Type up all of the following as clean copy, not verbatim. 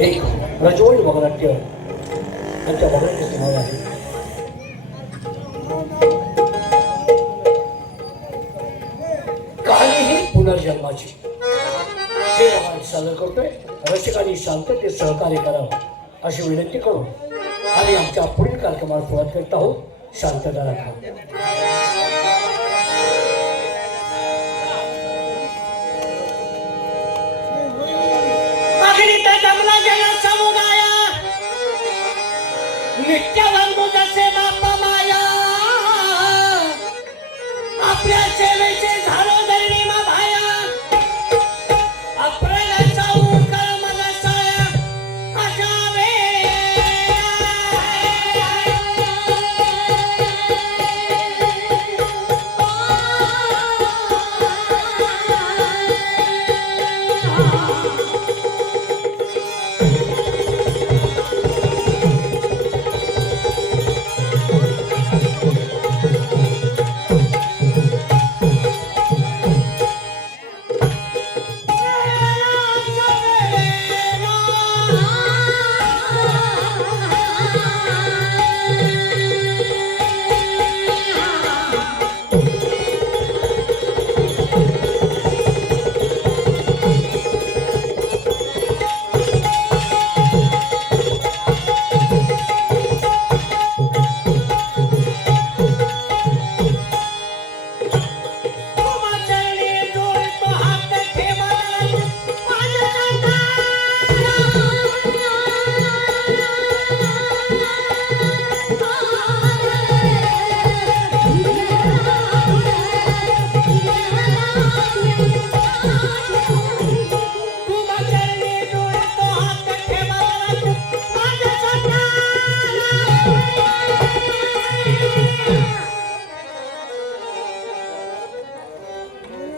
एक प्रज्वल वगनाट्य यांच्या वगनाट्य समाज आहे. कहाणी पुनर्जन्माची हे आम्ही सादर करतोय. रसिकांनी शांततेत सहकार्य करावं अशी विनंती करू आणि आमच्या पुढील कार्यक्रमाला सुरुवात करत आहोत. शांतता राखा. नित्य बंधू जसे बाप माया आपल्या सेवेचे झालो धरणी मा भाया अप्रगाचा उकर मला साया असावे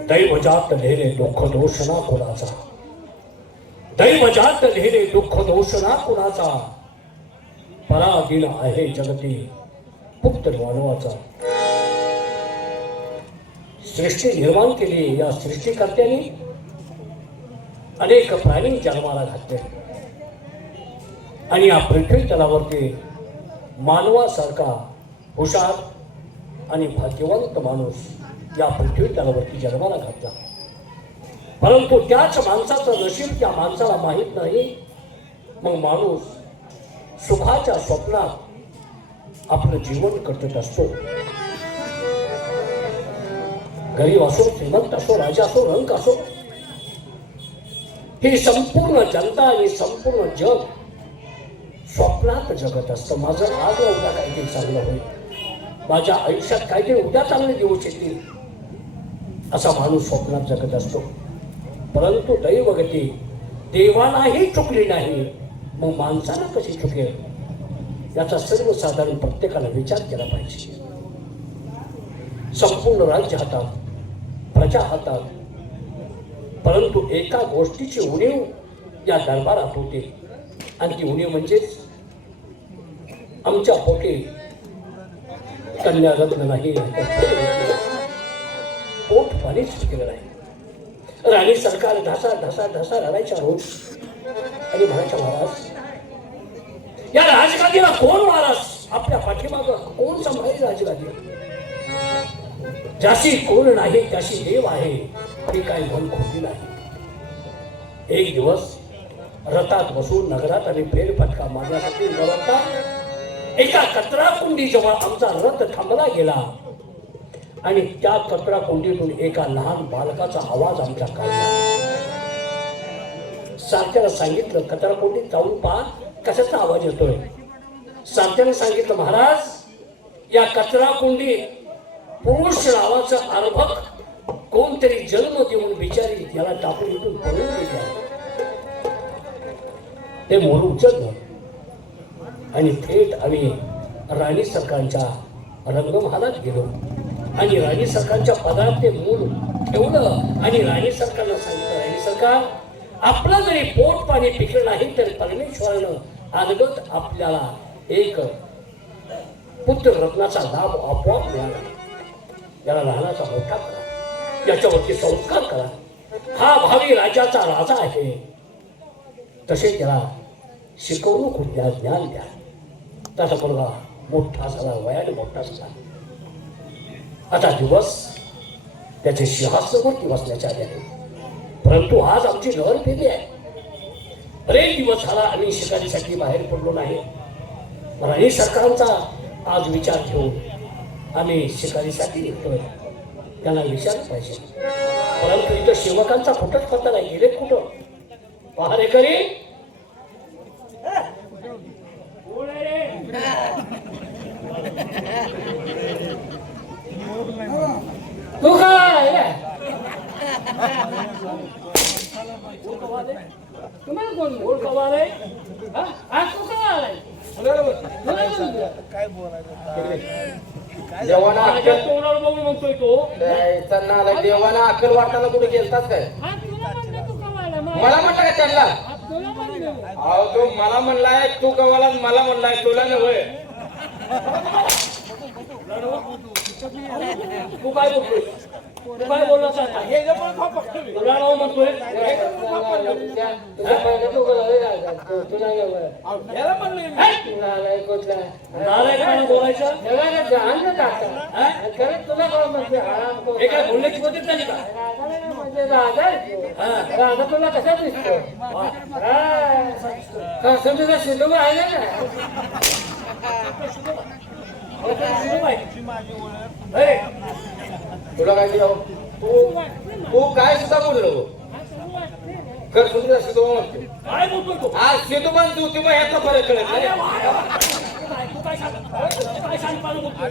दैवजात लिहिले दुःख दोष ना कुणाचा. दैवजात लिहिले दुःख दोष ना कुणाचा. पराधीन आहे जगती पुत्र मानवाचा. सृष्टी निर्माण केली या सृष्टीकर्त्याने अनेक प्राणी जन्माला घातले आणि या पृथ्वी तलावरती मानवासारखा हुशार आणि भाग्यवंत माणूस या पृथ्वी तलावरती जन्माला घातला. परंतु त्याच माणसाचं नशीब त्या माणसाला माहीत नाही. मग माणूस सुखाच्या स्वप्नात आपलं जीवन कटत असतो. गरीब असो, श्रीमंत असो, राजा असो, रंक असो, ही संपूर्ण जनता आणि संपूर्ण जग स्वप्नात जगत असतं. माझं आज उद्या काहीतरी चांगलं होईल, माझ्या आयुष्यात काहीतरी उद्या चांगले दिवस येतील, असा माणूस स्वप्नात जगत असतो. परंतु दैवगती देवालाही चुकली नाही, मग माणसाला कशी चुकेल याचा सर्वसाधारण प्रत्येकाला विचार केला पाहिजे. संपूर्ण राज्य हातात, प्रजा हातात, परंतु एका गोष्टीची उणीव या दरबारात होते आणि ती उणीव म्हणजेच आमच्या पोटी कन्या लग्न नाही, पोट पाणीच केलं नाही. राणी सरकार ढासा ढासा ढासा रडायच्या रोज आणि म्हणायच्या, महाराज या राजगादीला कोण वारस, आपल्या पाठीमागं कोण सांभाळेल राजगादी. ज्याशी कोण नाही त्याशी देव आहे, ही काही मन खोटी नाही. एक दिवस रथात बसून नगरात आणि फेरफटका मारण्यासाठी निघाला. एका कचरा कुंडी जवळ आमचा रथ थांबला गेला आणि त्या कचरा कुंडीतून एका लहान बालकाचा आवाज आमच्या काढला. सारथ्याला सांगितलं, कचरा कुंडीत जाऊन पहा कशाचा आवाज येतोय. सारथ्याने सांगितलं, महाराज या कचरा कुंडीत पुरुष नावाचं अर्भक कोणतरी जन्म देऊन बिचारी याला टाकून इथून पळून गेले. ते मोर उचललं आणि थेट आम्ही राणी सरकारच्या रंगमहालात गेलो आणि राणी सरकारच्या पदार्थ ते मूल ठेवलं आणि राणी सरकारला सांगितलं, राणी सरकार आपलं जरी पोट पाणी पिकलं नाही तर परमेश्वरानं अनगत आपल्याला एक पुत्र रत्नाचा लाभ आपोआप मिळाला. याला लहानाचा मोठा करा, याच्यावरती संस्कार करा. हा भावी राजाचा राजा आहे. तसे त्याला शिकवणूक द्या, ज्ञान द्या. त्याचा मुलगा मोठा झाला, वयाने मोठा झाला. आता दिवस त्याचे सिंहासनावरती बसण्याचे आले आहे. परंतु आज आमची लहर फेरी आहे. बरेच दिवस झाला आम्ही शिकारीसाठी बाहेर पडलो नाही. राणी सरकारांचा आज विचार घेऊन आम्ही शिकारीसाठी निघतोय. त्यांना विचारलं पाहिजे. परंतु इथं सेवकांचा कुठंच पत्ता नाही. गेले कुठं पहारेकरी? तू काय तुम्हाला कोण गोड कवा आलाय? आज तू का आलाय? काय बोलायचं देवाना माझ्या अक्कल तोंडावर बघून म्हणतोय तो. त्यांना आला देवाना अक्कल वाटायला कुठे गेलतात काय? मला म्हटलं का त्यांना? अहो तो मला म्हणलाय तू कवाला मला म्हणलाय तुला नव्हे. तू काय बोलतोय? तू काय बोललास आता? तुला नाव म्हणतोय? नालायकानं बोलायचं? हे काय बोलण्याची पद्धत झाली का? राधा तुला कसा दिसतो? समजा शिदू आहे ना तुला काय दिलं? तू काय सुद्धा बोललो कर सुद्धा सिद्धू म्हणतो. काय बोलतोय तू? आज सिद्धू पण तू मग ह्याचा फरक कळत नाही. तू काय सांग? काय सांग मला बोलतोय?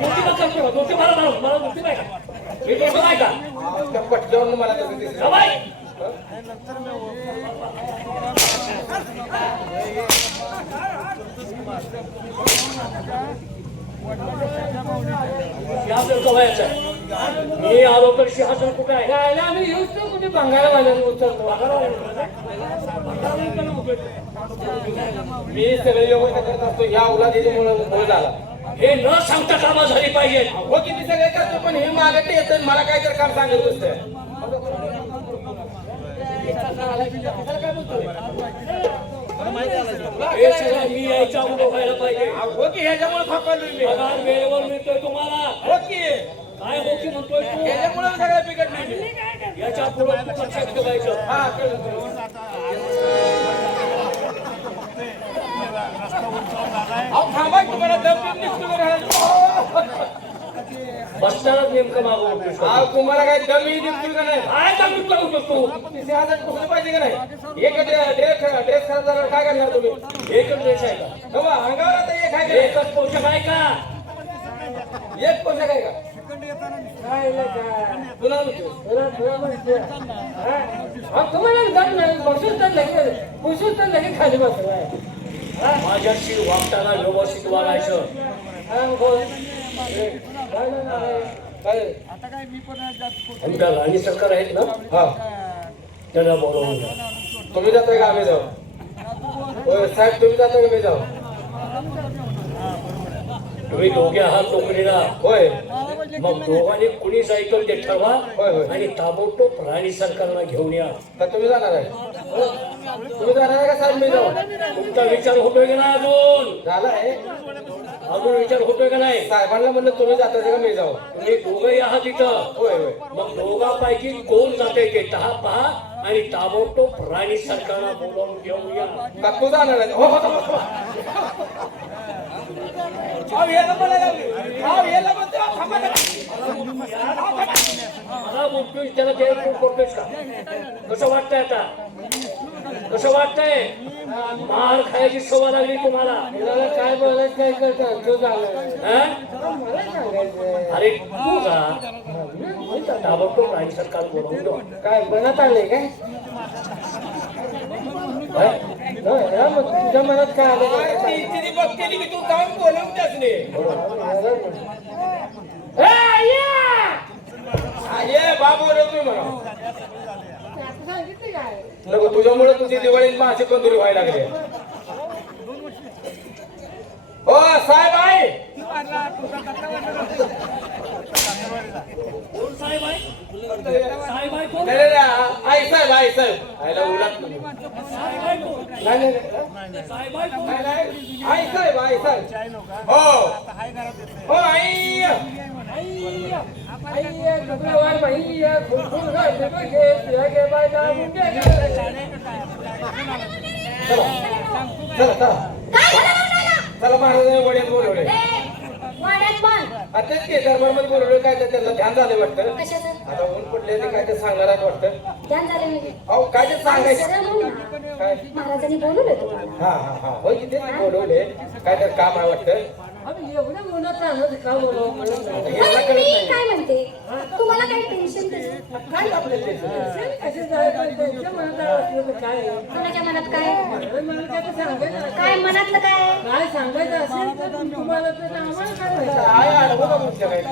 मोठी का करतोय? मोठी मला मोठी नाही का? मी मोठी नाही का? त्या पटक्यावरून मला तसं दिसलं. जवाई! सिंहासन कवायचं आहे. मी आलो तर सिंहासन कुठे आहे? आम्ही येऊच ना कुठे बंगालवाल्याला उचलतो. मी सगळे व्यवस्था करत असतो या उलादीमुळे मुळे झाला. हे न सांगता कामं झाली पाहिजे. हो किती सगळे करतो पण हे मागते येतं मला काय तर काम सांगत असतं. हे सगळं मी यायच्या अगोदर व्हायला पाहिजे. हो की ह्याच्यामुळे फापडलोय मी. पगार वेळेवर मिळतोय तुम्हाला. हो की काय हो की म्हणतोय तू? ह्याच्यामुळे सगळं बिघडलं मी. याच्या पुढे लक्षात ठेवायचं. हा कळलं. अहो थांबा तुम्हाला दम निघतो का राहिला? बसतानाच नेमकं मागं उठतोय. अहो तुम्हाला काय दमी निघतो का नाही? काय सांगू का उठतो तू? तिथे हजार पुसलं पाहिजे का नाही? एक ड्रेस खराब झाला काय करणार तुम्ही? एकच ड्रेस आहे का? हो अंगावर आता एक आहे का? एकच पोषक आहे का? एक पोशाख आहे का? पुन्हा म्हणतो. तुम्हाला दम नाही बसून तर लगेच खाली बसलाय. माझ्याशी वागताना व्यवस्थित वागायचं. काय? आमच्या राणी सरकार आहेत ना, हा त्यांना बोलवून घ्या. तुम्ही जाताय का आम्ही जाऊ? होय साहेब तुम्ही जाताय का मी जाऊ? तुम्ही दोघे आहात नोकरीला. होय मग दोघांनी कुणी जायचं ते ठरवा होय, होय. आणि ताबडतोब राणी सरकारला घेऊन या. का तुम्ही जाणार आहे? तुम्ही जाणार आहे का साहेब मी जाऊ? तुमचा विचार होतोय का नाही अजून? झाला आहे अजून विचार होतोय का नाही? साहेबांना म्हणलं तुम्ही जाताय का मी जाऊ? तुम्ही दोघंही आहात इथं. होय होय मग दोघांपैकी कोण जाते ते पहा आणि ताबडतोब राणी सरकारला बोलावून घेऊन या. का तू जाणार आहे? हो हो, हो, हो. अहो, याला बोलायला लागले. अहो, याला म्हणतो, अहो, थांबा जरा. मला बोलतोय त्याला ते करतोयस का? कसं वाटतंय आता? कसं वाटतंय? मार खायची सवय लागली तुम्हाला. काय बोलायचं काय करतो तो झालं. हा? मला सांगायचं अरे तू जा ताबडतोब राणी सरकार बोलावून घेऊ. काय बनत आले काय? तुझ्या मनात काय आलं? तिने बघते की तू जाऊन बोलवून त्याच नाही. ये बाबू रे तुम्ही म्हणा नको तुझ्यामुळे तुझी दिवाळी मासे कंदुरी व्हायला लागली. ओ साहेब आहे कोण साहेब आहे? साहेब आहे कोण? नाही, नाही, नाही, आई साहेब आईला उलट नाही. साहेब आहे कोण? नाही, साहेब आहे कोण? नाही. आई साहेब हो आई आई शुक्रवार बाई फुलफुल घालते बघे तुझ्या गे बायला मुंग्या गे. चला चला चला महाराजांनी वड्यात बोलवले वाड्यात पण आता ते दरबारमध्ये बोलवले काय तर त्यांना ध्यान झाले वाटतं कशाचं आता ऊन पडले ते काय ते सांगणार आहेत वाटतं ध्यान झाले म्हणजे अहो काय ते सांगायचं सरळ म्हणू ना. काय महाराजांनी बोलवलं तुम्हाला हा होय किती बोलवले काय तर काम आहे वाटतं आम्ही एवढं उन्हात राहणार का बोलावं म्हणत नाही. याला पण कळत मी नाही काय म्हणते तुम्हाला काही टेन्शन नाही काय आपलं ते कसे जायचं त्यांच्या मनात असलं तर काय आहे? कोणाच्या मनात काय अरे मला काय तर सांगायचं काय मनातलं काय काय सांगायचं असेल तर तुम्हाला तर आम्हाला काय माहिती काय अडवू का तुमच्या काय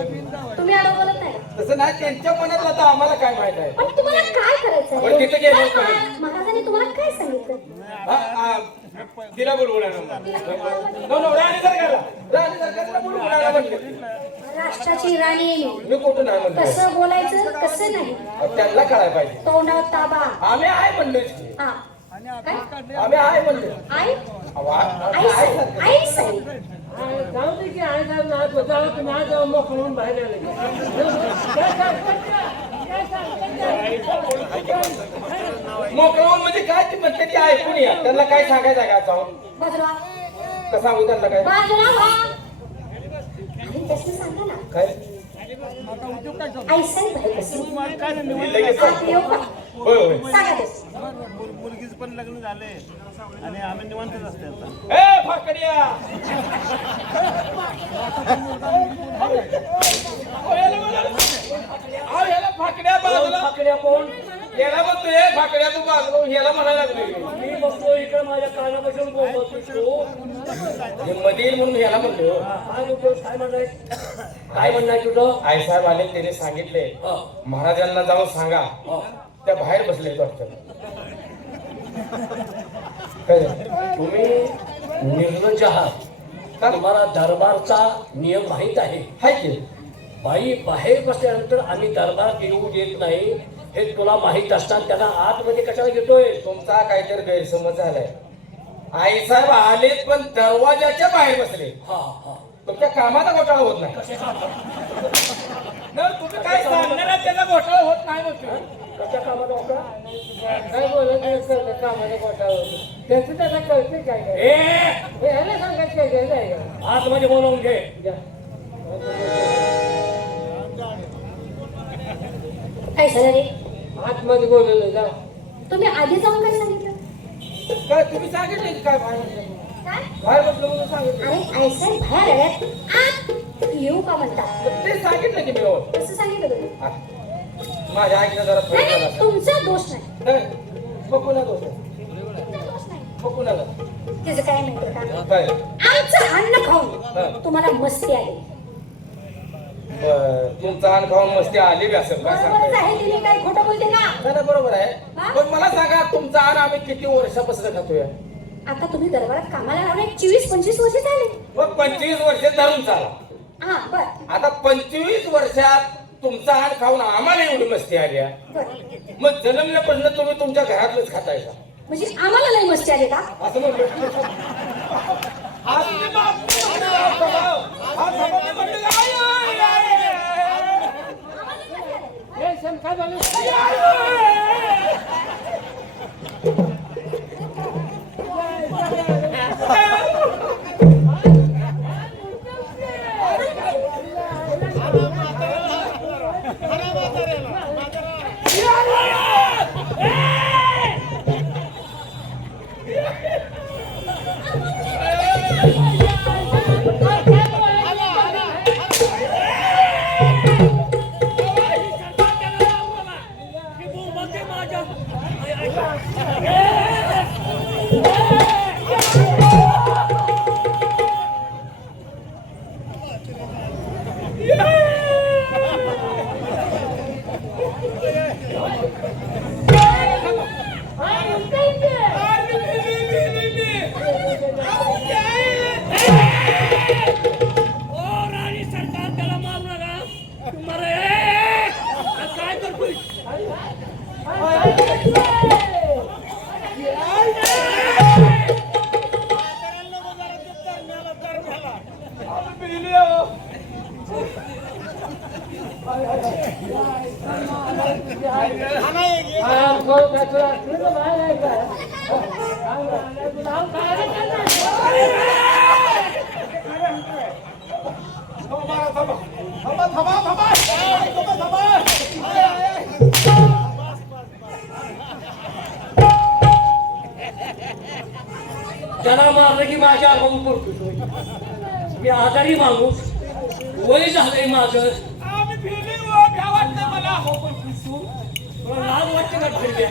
तुम्ही आडव बोलत नाही तसं नाही त्यांच्या मनातलं तर आम्हाला काय माहित आहे पण तुम्हाला काय करायचं बरं, तिथं गेलो आहे? काय? महाराजांनी तुम्हाला काय सांगितलं हा, तिला बोलवलं राणी सरकारला बोलवलं म्हणलं राष्ट्राची राणी आहे मी. मी कुठून आहे म्हणलं कसं बोलायचं कसं नाही त्यांना कळायला पाहिजे तोंडावर ताबा आम्ही आहे म्हणलो हा काय आम्ही आहे म्हणलो आई अहो, आ- आई आहे साहेब आई साहेब जाऊ दे की आई साहेब ना स्वतःला तुम्ही आज मोकळून बाहेर आले मोकळं म्हणजे काय ती म्हणते ती ऐकून या त्यांना काय सांगायचं आहे का जाऊन बाजूला का सांगू त्यांना काय बाजूला व्हा आणि तसं सांगा ना काय आई साहेब आहे कसं मी लगेच सांगतो. आत येऊ का होय होय सांगा तसं मुलगीच पण लग्न झाले आणि आम्ही निवांतच असते आता ए फाकड्या अहो, याला फाकड्या बाजूला फाकड्या कोण? याला म्हणतोय फाकड्या तू बाजूला ह्याला म्हणायला लागलोय मी बघतो इकडे माझ्या कानापासून बोलतो. हे मध्ये येईल म्हणून ह्याला म्हणतो काय म्हणतो? काय म्हणणार? काय म्हणणार तुझं? आई साहेब आले त्याने सांगितले हा, महाराजांना जाऊन सांगा हा. त्या बाहेर बसले वाटतं काय झालं? तुम्ही निर्लज्ज आहात. तुम्हाला दरबारचा नियम माहित आहे. हाय की बाई बाहेर बसल्यानंतर आम्ही दरबार येऊ देत नाही हे तुला माहित असताना त्यांना आतमध्ये कशाला घेतोय? तुमचा काहीतरी गैरसमज झालाय आई साहेब आलेत पण दरवाजाच्या बाहेर बसले हा हा. तुमच्या कामाचा घोटाळा होत नाही ना, तुम्ही काय सांगणार त्याचा घोटाळा होत नाही म्हणतो कशा कामाचा वापरा? काय बोलत नाही कामाला पोटावर त्याचं त्याला कळते काय काय ए हे ह्याला सांगायचं काय काय काय काय आतमध्ये बोलावून घे. जा. काय झालं रे आतमध्ये बोलवलं जा तुम्ही आधी जाऊन काय सांगितलं काय तुम्ही सांगितले काय बाहेर काय बाहेर बसलो म्हणून सांगितलं अरे आई साहेब बाहेर आल्यात आत येऊ का म्हणता ते सांगितलं की मी हो. कसं सांगितलं तुम्ही हा. माझ्या आईचा जरा नाही फरक नाही झाला तुमचा दोष नाही नाही मग कुणा दोष आहे? तुमचा दोष नाही मग कुणाला त्याचं काय माहिती का काय आमचं अन्न हा. खाऊन तुम्हाला मस्ती आली तुमचा अन्न खाऊन मस्ती आली बी असेल काय बरोबरच सांगताय आहे तिने काय खोटं बोलते का नाही नाही, बरोबर आहे हा? पण मला सांगा तुमचा अन्न आम्ही किती वर्षापासून खातोय आता तुम्ही दरबारात कामाला लावले 24-25 वर्ष झाले मग 25 वर्ष धरून चाला हा बर आता 25 वर्षात तुमचा अन्न खाऊन आम्हाला एवढी मस्ती आली आहे. बर मग जन्मल्यापासून तुम्ही तुमच्या घरातलंच खाताय का म्हणजे आम्हाला नाही मस्ती आली का असं म्हणलं हे सण काय झालं Hey! त्याला मारलं की माझ्या अंगावर पडतो. मी आजारी माणूस, वय झालंय माझं. तुला लाज वाटते का फिरल्या?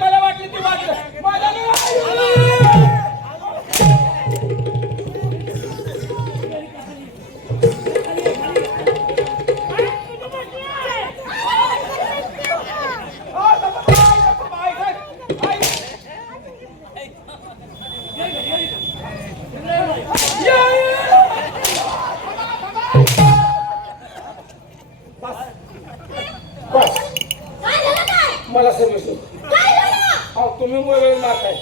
मला वाटलं ती वाटलं मला समजलं. अहो तुम्ही वेगवेगळे मारताय,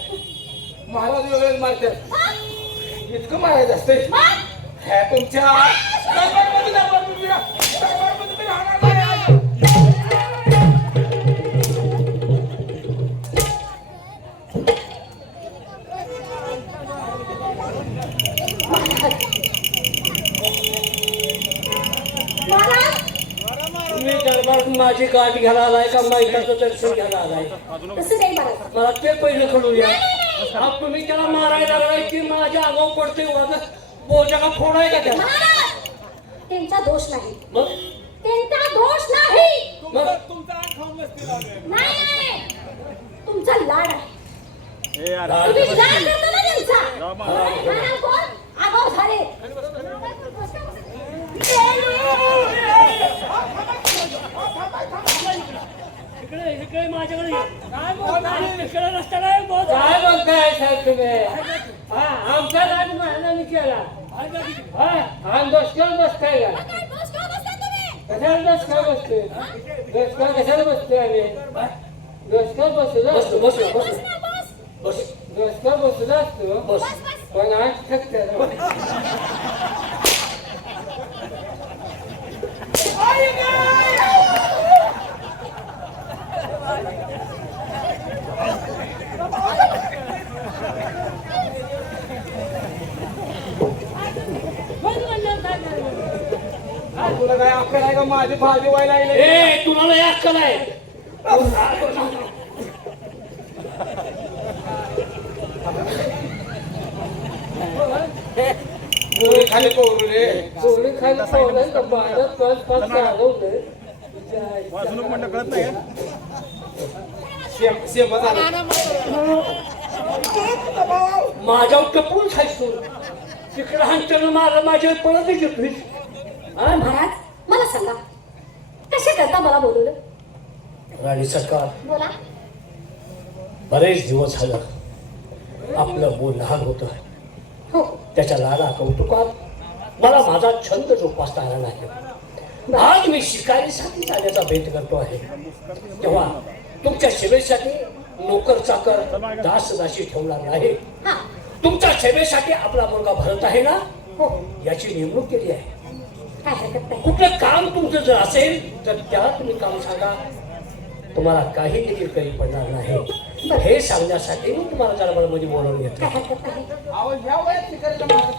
महाराज वेगवेगळे मारतात. इतकं मारायचं असते ह्या तुमच्या दरबारमध्ये राहणार नाही. तुम्ही दरबार माझी गाठ घ्यायला आलाय का माईकाचं दर्शन घ्यायला आलाय? तसं नाही महाराज. मला ते पहिलं कळूया. अब तुम्ही त्याला मारायला लागलाय की माझ्या अंगावर पडते बोजा का फोडाय का त्याला? महाराज, त्यांचा दोष नाही. मग त्यांचा दोष नाही. मग नाही, तुमचा लाड आहे. लाड तुम्ही कसं? लाड करता ना त्यांचा. महाराज कोण? आगाऊ झाले. इकडे माझ्याकडे ये. इकडे रस्त्याला ये, बोल. काय बोलताय साहेब तुम्ही? हा, आमचा राज महाराजांनी केला. हा, आम दोषकाल बसताय का? कशाला दोषकाल बसतोय? दोषकाल कशाला बसतोय आम्ही? दोषकाल बसलो बसलो बसलो बसलो बस दोषकाल बसलो असतो बस. पण आज थकते. तुला काय अक्कल आहे का? माझी भाजी व्हायला लागली. ए तुला लय अक्कल आहे. पोळी खाली पोळू रे. पोळी खाली पोळलं का माझं पाच पाच काढवलं. वाजून म्हणलं कळत नाही का? शेंबा झाला. माझ्यावर टपून खायचो. तिकडे हंच्यानं मारलं, माझ्यावर पळत घेतोय. महाराज, मला सांगा, कशा करता मला बोलवलं? राणी सरकार, बोला. बरेच दिवस झालं आपलं बोल लहान होतं. हो, त्याच्या लाडा कौतुकात मला माझा छंद जोपासता आला नाही. आज मी शिकारीसाठी जाण्याचा बेत करतो आहे. तेव्हा तुमच्या सेवेसाठी नोकर चाकर दास दासी ठेवणार नाही. हा, तुमच्या सेवेसाठी आपला मुलगा भरत आहे ना, हो, याची नेमणूक केली आहे. काय हरकत नाही. कुठलं काम तुमचं जर असेल तर त्यात तुम्ही काम सांगा. तुम्हाला काही देखील कमी पडणार नाही. हे सांगण्यासाठी मी तुम्हाला दरबारमध्ये बोलावून घेतलं. काय हरकत नाही. अहो ह्या वयात शिकारीला महाराज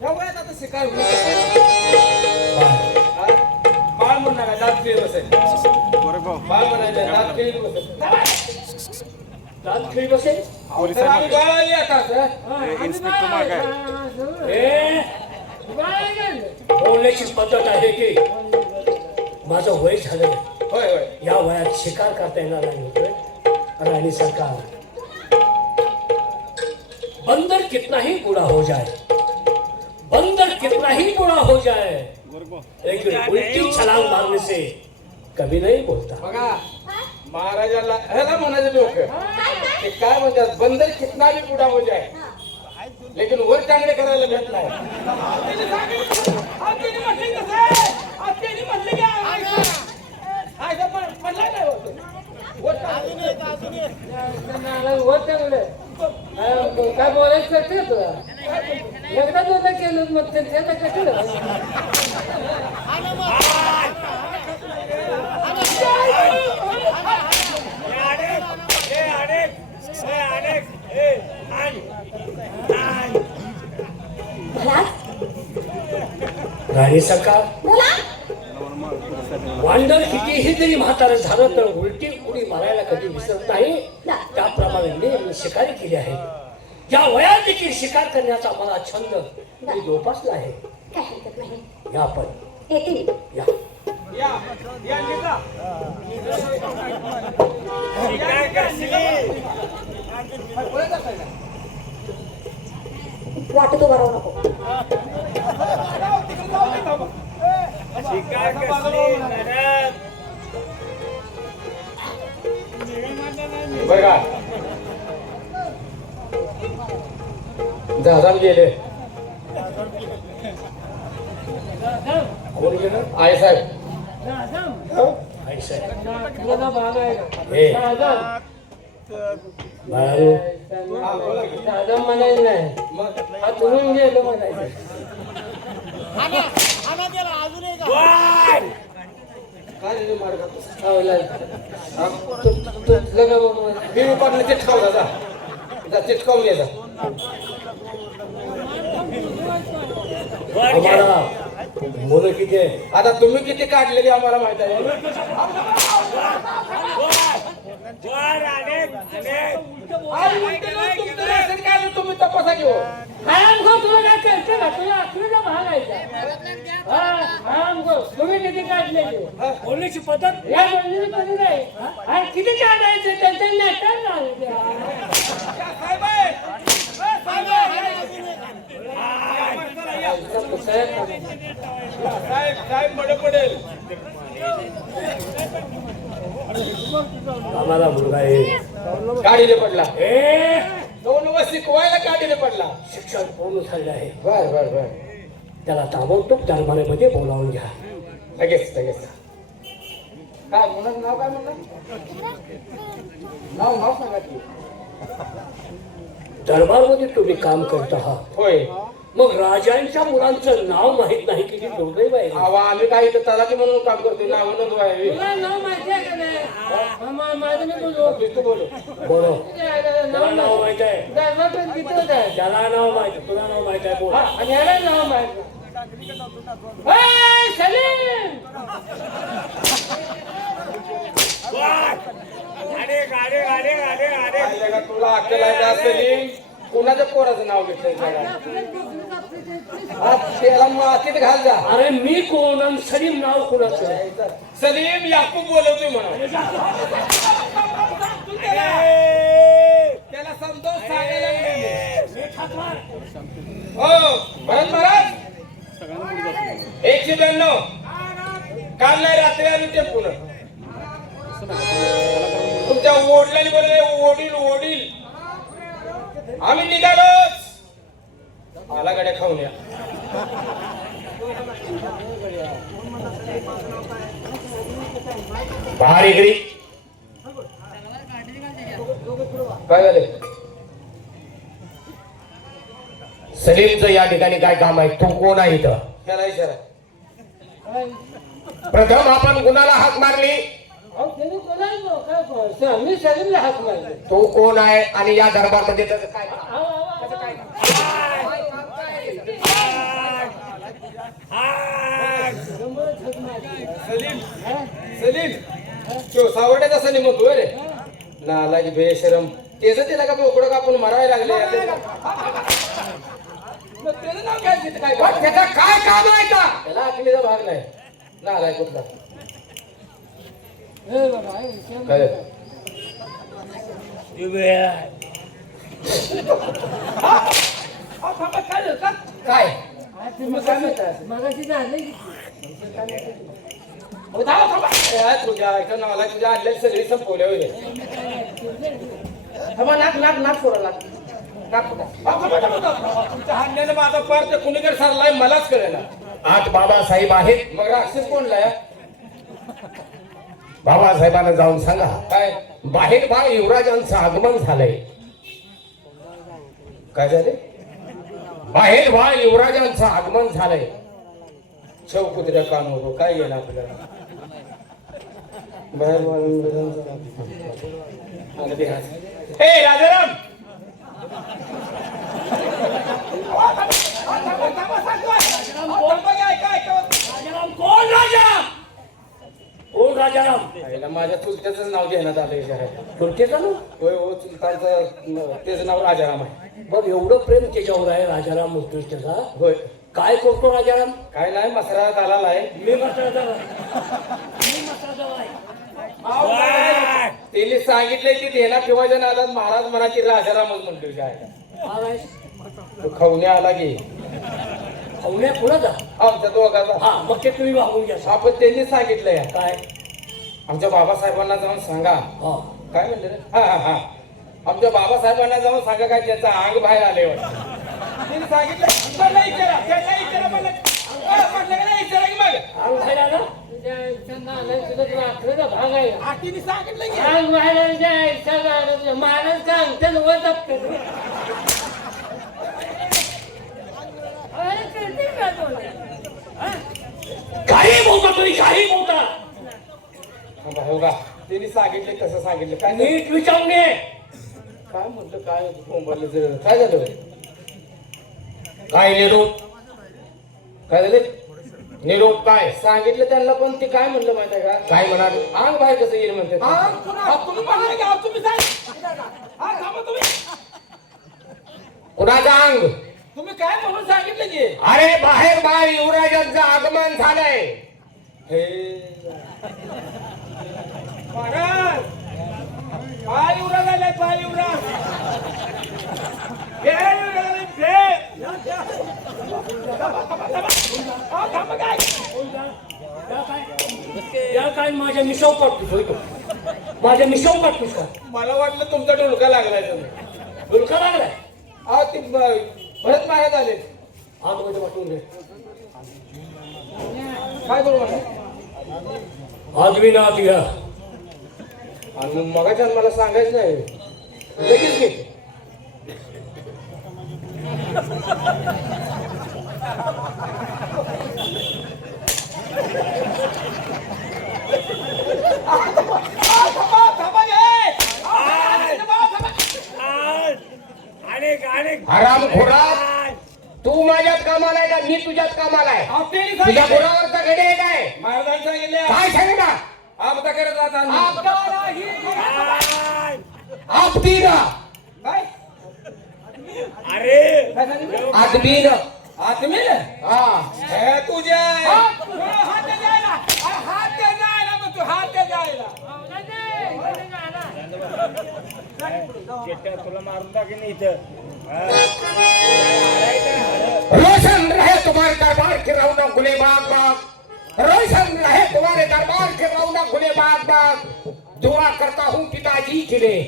ह्या वयात आता शिकार बाळ म्हणणार का? दात खेळी बसेल. बाळ म्हणायचं दात खेळी बसेल. दात खेळी बसेल. तर आम्ही बाळाली आता सर. इन्स्पेक्टर माग आहे. हे बोलण्याची पद्धत आहे की माझं वय झालं. होय होय. या वयात शिकार करता येणार नाही होतोय. राणी सरकार, बंदर कितना ही बूढ़ा हो जाए, बंदर कितना ही बूढ़ा हो जाए, लेकिन उल्टी छलांग मारने से कभी नहीं बोलता. बघा महाराजाला ह्याला म्हणायचं डोकं ते काय म्हणतात, बंदर कितना भी बुडा हो जाए लेकिन वर चांगले करायला भेट नाही. होत चांगलं काय बोलायचं करते तुला एकदा दोनदा केलं मग त्यांना कसं महाराज राणी सरकार बोला. वांडर कितीही जरी म्हातारं झालं तर उलटी उडी मारायला कधी विसरत नाही. त्याप्रमाणे मी शिकारी केली आहे. या वयात देखील शिकार करण्याचा मला छंद मी जोपासला आहे. काय हरकत नाही, या आपण येते मी. या वाटतो बरं नको. बघा जहाजात गेले कोण गेलं? आई साहेब आई साहेब. तुझा भाग आहे हे. का बाळांनो, दादा म्हणायचं नाही हा तुरून गेलो म्हणायचं काय रे मार्ग तुझलं का बघ मी उपाडलं चिटकावला जा चिटकावून ये जा आम्हाला मुलं किती आहे? आता तुम्ही किती काढलेली आम्हाला माहित आहे तुम्ही तपासा घेऊ तुला काय कळतं का तुला अकलीचा भाग आहे का तुम्ही किती काढलेली बोलण्याची पद्धत या मंदिरी कधी नाही आणि किती काढायचं त्यांच्या नेटात साहेब बडे पडेल आम्हाला मुलगा आहे. गाडीने पडला ए, 2 वर्ष शिकवायला गाडीने पडला शिक्षण पूर्ण झाले आहे. बर बर बर त्याला ताबडतोब दरबारामध्ये बोलावून घ्या. लगेच लगेच काय मुलाचं नाव काय म्हणलं नाव सांगा की दरबारमध्ये तुम्ही काम करत आहात, होय मग राजांच्या मुलांचं नाव माहित नाही किती दुर्दैव आहे. अहो आम्ही काही तर तलाठी म्हणून काम करतो नाव नोंदव आहे तुला नाव माहिती आहे का नाही माझं मी बोलू तू बोलो बोलो. त्याला नाव माहित आहे, दरबार किती होत आहे त्याला नाव माहित, तुला नाव माहित आहे. बोल. आणि याला नाव माहिती ए, सलीम तुला अक्कल आहे का सलीम कोणाच्या पोराचं नाव घेतलंय त्याला मातीत घाल जा अरे मी कोण आणि सलीम नाव कोणाचं? सलीम याकूब बोलवतोय म्हणून त्याला समजावून सांगायला हो भरत महाराज 192 काल नाही रात्री आम्ही ते पुन्हा तुमच्या ओढल्याने बोलले ओढील ओढील आम्ही निघालोच आला गाड्या खाऊन या बाहेर इकडे. काय झाले सलीमचं या ठिकाणी काय काम आहे? तू कोण आहे इथं? त्याला इशारा प्रथम आपण कुणाला हाक मारली? अहो त्यांनी कोणाला काय बोलतो मी सलीमला हात मारले तू कोण आहे आणि या दरबारमध्ये त्याचं काय? सलीम तो सावड्याचा सलीम होतो रे नालायक बेशरम तेच तिला का बोकडं कापून मारायला लागले मग त्याचं नाव काय घेत काय पण त्याचं काय काम आहे का? त्याला अकलीचा भाग नाही नालायक कुठला काय काय? मगाशी झालं तुझ्या ऐका नावाला तुझ्या आणल्या सगळी संपवल्या वगैरे नाक नाक नाक सोडा नाक तुमच्या हाणण्याने माझा पार कुणीकडे सरलाय मलाच कळेना आत बाबासाहेब आहेत. मग राक्षस कोणला बाबासाहेबांना जाऊन सांगा काय बाहेर बा युवराजांचं आगमन झालंय. काय झाले? बाहेर बा युवराजांचं आगमन झालंय. शवकुत्र्या कामावर काय गेलं आपल्याला? बाहेर बा युवराजांचं अगदी हे राजाराम कोण राजाराम? कोण राजाराम? माझ्या चुलत्याच नाव घेण्यात आलंय. तुलतेचा ना? होय हो, चुलतांचं त्याचं नाव राजाराम आहे. बघ एवढं प्रेम त्याच्यावर आहे राजाराम म्हणतोय त्याचा. होय. काय करतो राजाराम? काय नाही, मसरात आला आहे. मी मसराचा त्यांनी सांगितलंय की देना ठेवायच्या नादात महाराज म्हणाची राजारामच म्हणतोय. काय खवणे आला की अवण्या कुणाचा? आमच्या दोघाचा. हा मग ते तुम्ही वागून घ्या. आपण त्यांनी सांगितलंय काय? आमच्या बाबासाहेबांना जाऊन सांगा. हा काय म्हणले रे? हा हा हा आमच्या बाबासाहेबांना जाऊन सांगा काय त्याचा अंग बाहेर आले. त्यांनी सांगितलं अंग बाहेर आला? तुझ्या आईचं नाव तुझं तुला आखलं भाग आहे. अंग बाहेर तुझ्या आईचं नाव तुझ्या महाराज सांगते वर जपते. काही बोलता तुम्ही, काही बोलता. हो का? त्यांनी सांगितले कसं सांगितलं काय नीट विचारून ये. काय म्हटलं काय बोंबललं काय झालं? काय निरोप? काय झाले? निरोप काय सांगितलं त्यांना? पण ते काय म्हणलं माहिती आहे का? काय म्हणाले? अंग बाहेर कसं येईल म्हणते. कुणाचं अंग? तुम्ही काय म्हणून सांगितलं की? अरे बाहेर बाहेर युवराजांचं आगमन झालंय. हे महाराज पाय युवराज आलाय. पाय युवराज या काय माझ्या मिशाव काढतोस होय तू? माझ्या मिशाव काढतोस का? मला वाटलं तुमचा डोलका लागलाय. डुलका लागलाय? ते भरत मारत आले. आतमध्ये वाटून दे. काय करू? आदमी ना दिया. आणि मगाच्या मला सांगायचं नाही. लगेच घे. आराम खोरा, तू माझ्यात कामाला आहे का मी तुझ्यात कामाला आहे? तुझ्या घोडावरचा गडी आहे काय? महाराजांनी सांगितले. काय सांगितलं? आपदा करत राहता. आपतीन काय? अरे आदमीन. आदमीन हा तुझ्या हात जायला. हात जायला मग तू हात जायला. तुला मारून टाकेन इथं. रोशन रहे तुम्हारे दरबार के रौनक खुले बाग बाग. रोशन रहे तुम्हारे दरबार के रौनक खुले बाग बाग. दुआ करता हूँ पिताजी के लिए,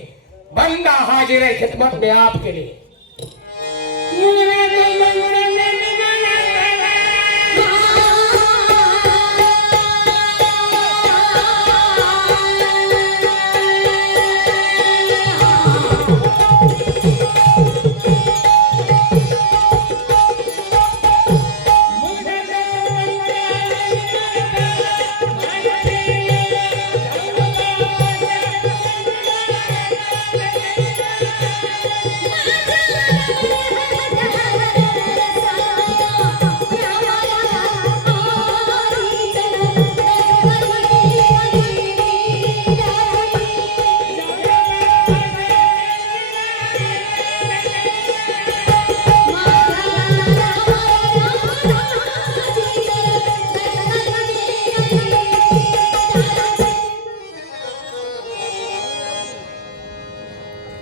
बंदा हाजिर है खिदमत में आपके लिए.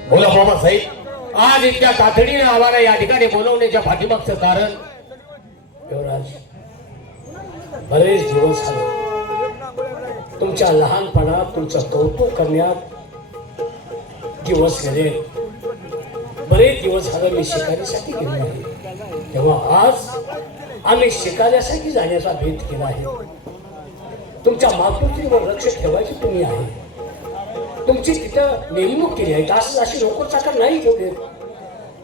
बोला बाबासाहेब, आज इतक्या तातडीने आम्हाला या ठिकाणी बोलवण्याच्या पाठीमागचं कारण? युवराज, बरेच दिवस झाले तुमच्या लहानपणात तुमचं कौतुक करण्यात दिवस गेले. बरेच दिवस झाले मी शिकारीसाठी गेलो आहे. तेव्हा आज आम्ही शिकाऱ्यासाठी जाण्याचा भेद केला आहे. तुमच्या मातृत्वावर लक्ष ठेवायचे तुम्ही आहे. तुमची तिथं नेमणूक केली आहे. अशी नोकर चाकर नाही ठेवले.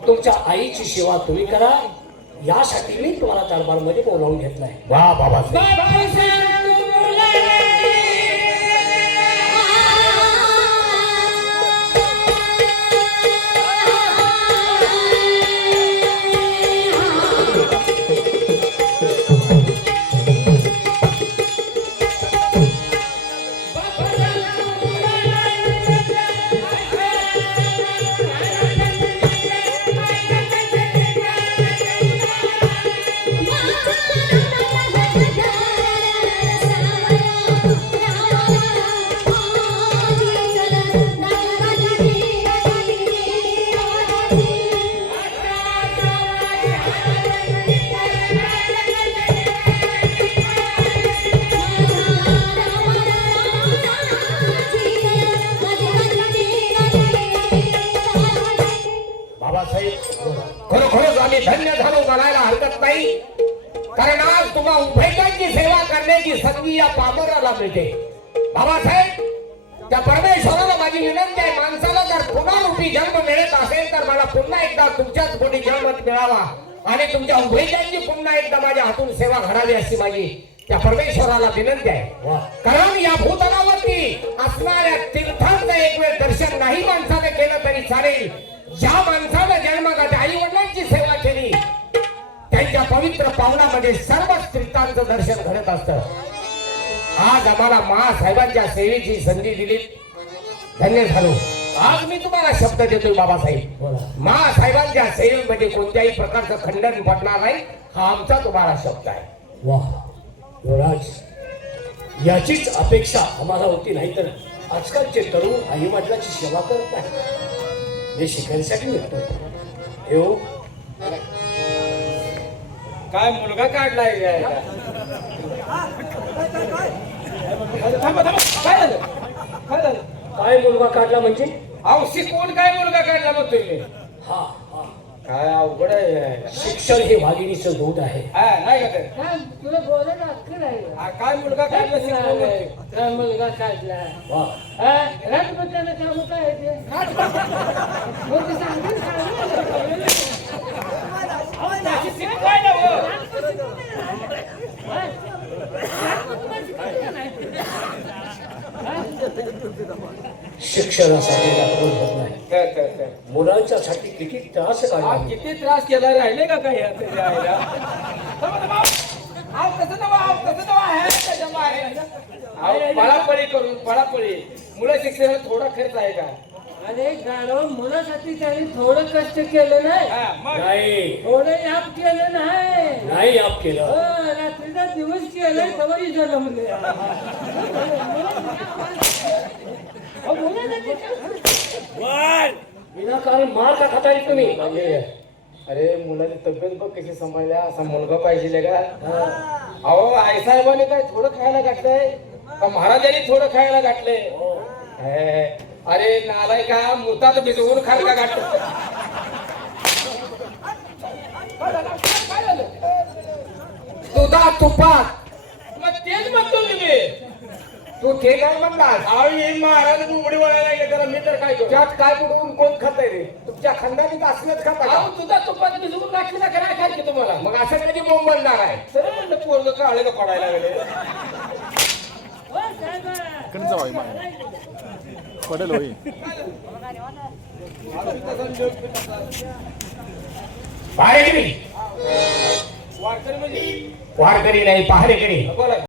तुमच्या आईची सेवा तुम्ही करा यासाठी मी तुम्हाला दरबारमध्ये बोलावून घेतलाय. वा बाबासाहेब. खरोखरच आम्ही धन्य झालो म्हणायला हरकत नाही. कारण आज तुम्हा उभयतांची सेवा करण्याची संधी या पामराला मिळते. बाबासाहेब, त्या परमेश्वराला माझी विनंती आहे, माणसाला जर पुन्हा रूपी जन्म मिळत असेल तर मला पुन्हा एकदा तुमच्याच पोटी जन्म मिळावा आणि तुमच्या उभयतांची पुन्हा एकदा माझ्या हातून सेवा घडावी अशी माझी त्या परमेश्वराला विनंती आहे. कारण या भूतलावरती असणाऱ्या तीर्थांचं एक वेळ दर्शन नाही माणसाने केलं तरी चालेल. ज्या माणसानं जन्मात आई वडिलांची सेवा केली त्यांच्या पवित्र पावनामध्ये सर्व तीर्थांचं दर्शन घडत असतं. आज आम्हाला महासाहेबांच्या सेवेची संधी दिली, धन्य झालो. आज मी तुम्हाला शब्द देतोय बाबासाहेब, महासाहेबांच्या सेवेमध्ये कोणत्याही प्रकारचं खंडन पडणार नाही हा आमचा तुम्हाला शब्द आहे. वा युवराज, याचीच अपेक्षा आम्हाला होती. नाही तर आजकालचे तरुण आई वडिलाची सेवा करत नाही. मी शिकायसाठी निघतो. येऊ. काय मुलगा काढलाय काय? थांबा थांबा, काय झालं? काय झालं? काय मुलगा काढला म्हणजे? अहो शिकवून काय मुलगा काढला मग तुम्ही? हा हा, काय अवघड आहे. शिक्षण हे वाघिणीचं दूध आहे. हा, नाही का ते? तुला बोलायला अक्कल आहे हा, काय मुलगा काढला शिकवून? काय मुलगा काढला वा, राजपत्रानं काम काय ते मग ते सांगेल शिकवाय ना हो. शिक्षणासाठी आपण होत नाही. काय? मुलांच्यासाठी किती त्रास हा, काढला. किती त्रास केला राहिले का काही आता त्या आईला? थांबा, थांबा. अहो, तसं नव्हा, अहो, तसं नव्हा. आहे त्याच्या मागे. अहो, पळापळी करून पळापळी. मुलं शिक्षणात थोडा खर्च आहे का? अरे गाडव मुलासाठी त्यांनी थोडं कष्ट केलं नाही, हा, मग नाही थोडं याप केलं नाही. नाही आप केलं. रात्रीचा दिवस केलं तवरी जन्मले. विनाकारण मार का खाताय तुम्ही? अरे मुलाची तब्येत बघ कशी सांभाळल्या. असा मुलगा पाहिजे का? अहो आई साहेबांनी काय थोडं खायला घातलंय का महाराजांनी थोडं खायला घातलंय? अरे नालाय का मुतात भिजवून खायला घातलं. दुधात तुपात मग तेच म्हणतो तुम्ही. तू ते काय म्हणलास? आई महाराज उघडी वळायला गेले त्याला मी तर काय करू? त्यात काय बुडवून कोण खात रे? तुमच्या खानदानीत असलंच खाता का? अहो तुझा तुपात भिजवून टाकली ना काय खायची तुम्हाला? मग असं कधी बोंबलणार आहे? सर पोरग काळे का पडायला गेले. पडेल होई. पहारेकरी वारकरी म्हणजे वारकरी नाही पहारेकरी. बोला.